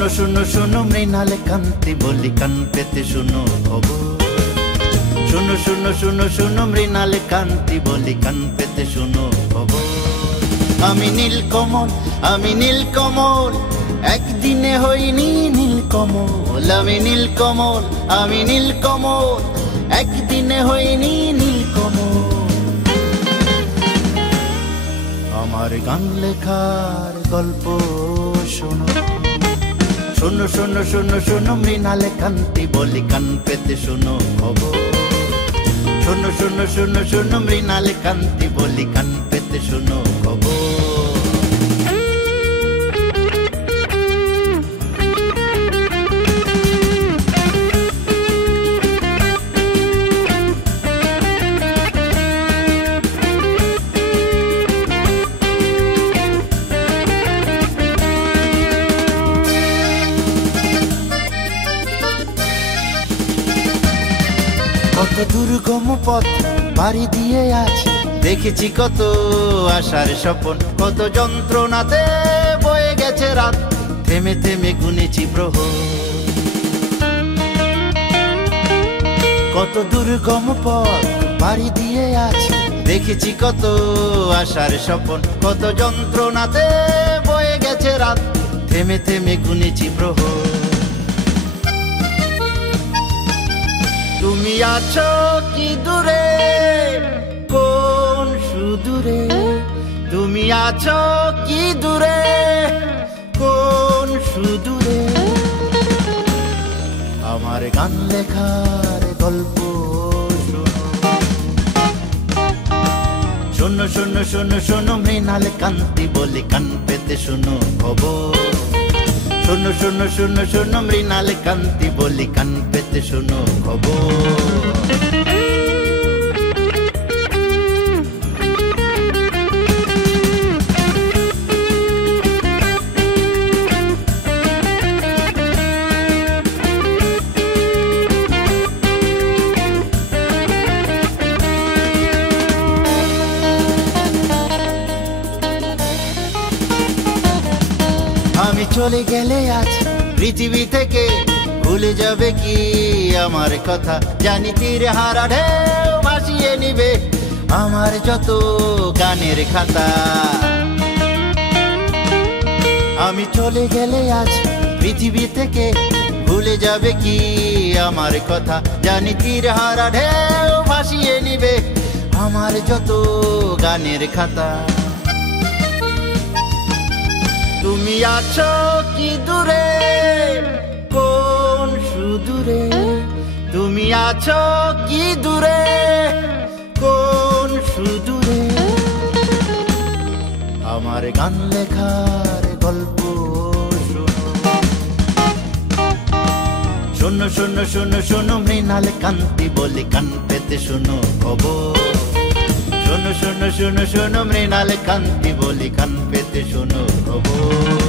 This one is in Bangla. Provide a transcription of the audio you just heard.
শোনো শোনো শোনো মৃণাল কান্তি বলি কান পেতে শোনো খবর। শোনো শোনো শোনো শোনো মৃণাল কান্তি বলি কান পেতে শোনো খবর। আমি নীলকমল, আমি নীলকমল, একদিনে হইনি নীলকমল। আমি নীলকমল, আমি নীলকমল, একদিনে হইনি নীলকমল। আমার গান লেখার গল্প শোনো। শোনো শোনো শোনো শোনো মৃণাল কান্তি বলি কান পেতে শোনো খবর। শোনো শোনো শোনো শোনো মৃণাল কান্তি বলি কান পেতে শোনো খবর। কত দুর্গম পথ পাড়ি দিয়ে আছি, দেখেছি কত আশার স্বপন। কত যন্ত্রণাতে বয়ে গেছে রাত, থেমে থেমে গুনেছি প্রহর। কত দুর্গম পথ পাড়ি দিয়ে আছি, দেখেছি কত আশার স্বপন। কত যন্ত্রণাতে বয়ে গেছে রাত, থেমে থেমে গুনেছি প্রহর। তুমি আছো কি দূরে, কোন সুদূরে। তুমি আছো কি দূরে, কোন সুদূরে। আমার গান লেখার গল্প শোনো। শোনো শোনো শোনো মৃণাল কান্তি বলি কান পেতে শোনো খবর। শোনো শোনো শোনো শোনো মৃণাল কান্তি বলি কান পেতে শোনো খবর। আমি চলে গেলে আজ পৃথিবী থেকে ভুলে যাবে কি আমার কথা। জানি তীর হারা ঢেউ ভাসিয়ে নিবে আমার যত গানের খাতা। আমি চলে গেলে আজ পৃথিবী থেকে ভুলে যাবে কি আমার কথা। জানি তীর হারা ঢেউ ভাসিয়ে নিবে আমার যত গানের খাতা। তুমি আছো কি দূরে, কোন সুদূরে। তুমি আছো কি দূরে, কোন সুদূরে। আমার গান লেখার গল্প শোনো। শোনো শোনো শোনো মৃণাল কান্তি বলি কান পেতে শোনো খবর। শোনো শোনো শোনো শোনো মৃণাল কান্তি বলি কান পেতে শোনো খবর।